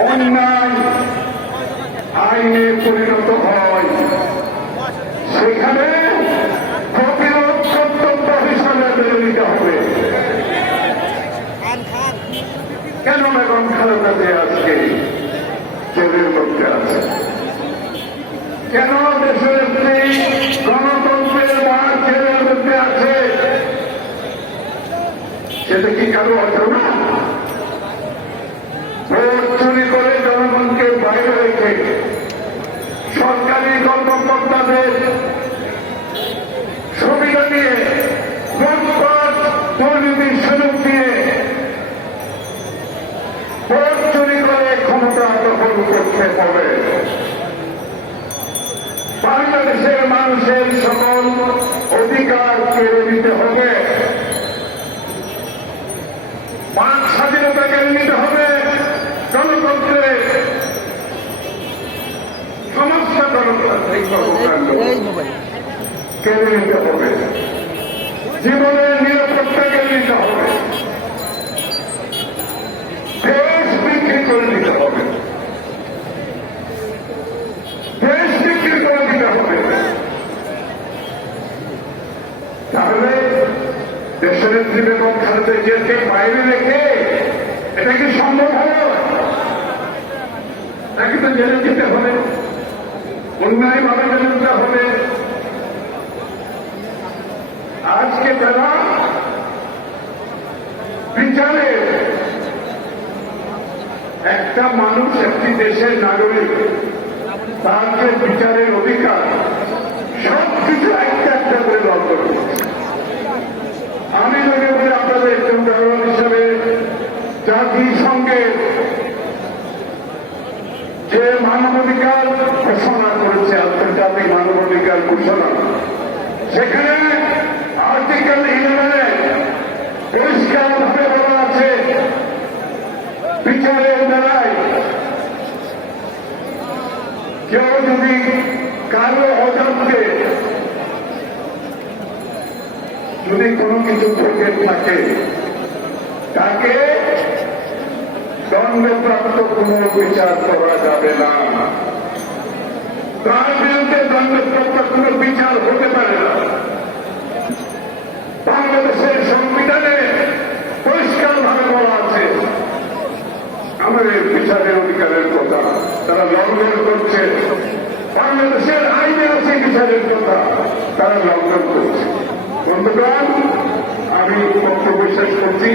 অন্যায় আইনে পরিণত হয়, সেখানে প্রতিরোধ কর্তব্য হিসাবে মেনে নিতে হবে। কেন বেগম খালেদা জিয়া আজকে জেলের মধ্যে আছে? কেন দেশের একটি গণতন্ত্রের মার জেলের মধ্যে আছে? সেটা কি কারো অজানা? ভোট চুরি করে জনগণকে বাইরে রেখে সরকারি কর্মকর্তাদের সুবিধা দিয়ে লুটপাট দুর্নীতির সুযোগ দিয়ে ভোট চুরি করে ক্ষমতা দখল করতে হবে। বাংলাদেশের মানুষের সকল অধিকার কেড়ে নিতে হবে, বাক স্বাধীনতা কেড়ে নিতে হবে, গণতন্ত্রের সমস্ত গণতান্ত্রিক কর্মকাণ্ড কেড়ে নিতে হবে, জীবনের নিরাপত্তা কেড়ে নিতে হবে, দেশ বিক্রি করে দিতে হবে, দেশ বিক্রি করে দিতে হবে। তাহলে দেশের নেত্রী বেগম খালেদা জিয়াকে বাইরে রেখে এটা কি সম্ভব হবে? তাকে তো জেলে যেতে হবে, অন্যায়ভাবে জেলে যেতে হবে। আজকে তারা বিচারে একটা মানুষ, একটি দেশের নাগরিক, তার যে বিচারের অধিকার, সবকিছু একটা একটা করে লঙ্ঘন করছে। আমি মনে করি আপনাদের একজন উদাহরণ হিসাবে জাতিসংঘের যে মানবাধিকার ঘোষণা করেছে, আন্তর্জাতিক মানবাধিকার ঘোষণা, সেখানে আর্টিকেল 11 পরিষ্কারভাবে বলা আছে, বিচারের বেলায় কেউ যদি কারো অজান্তে যদি কোনো কিছু থেকে থাকে, তাকে দণ্ডপ্রাপ্ত কোনো বিচার করা যাবে না, তার বিরুদ্ধে দণ্ডপ্রাপ্ত কোনো বিচার হতে পারে না। বাংলাদেশের সংবিধানে পরিষ্কারভাবে বলা আছে আমাদের বিচারের অধিকারের কথা, তারা লঙ্ঘন করছে। বাংলাদেশের আইনে আছে বিচারের কথা, তারা লঙ্ঘন করছে। বন্ধুগণ, আমি বক্তব্য শেষ করছি।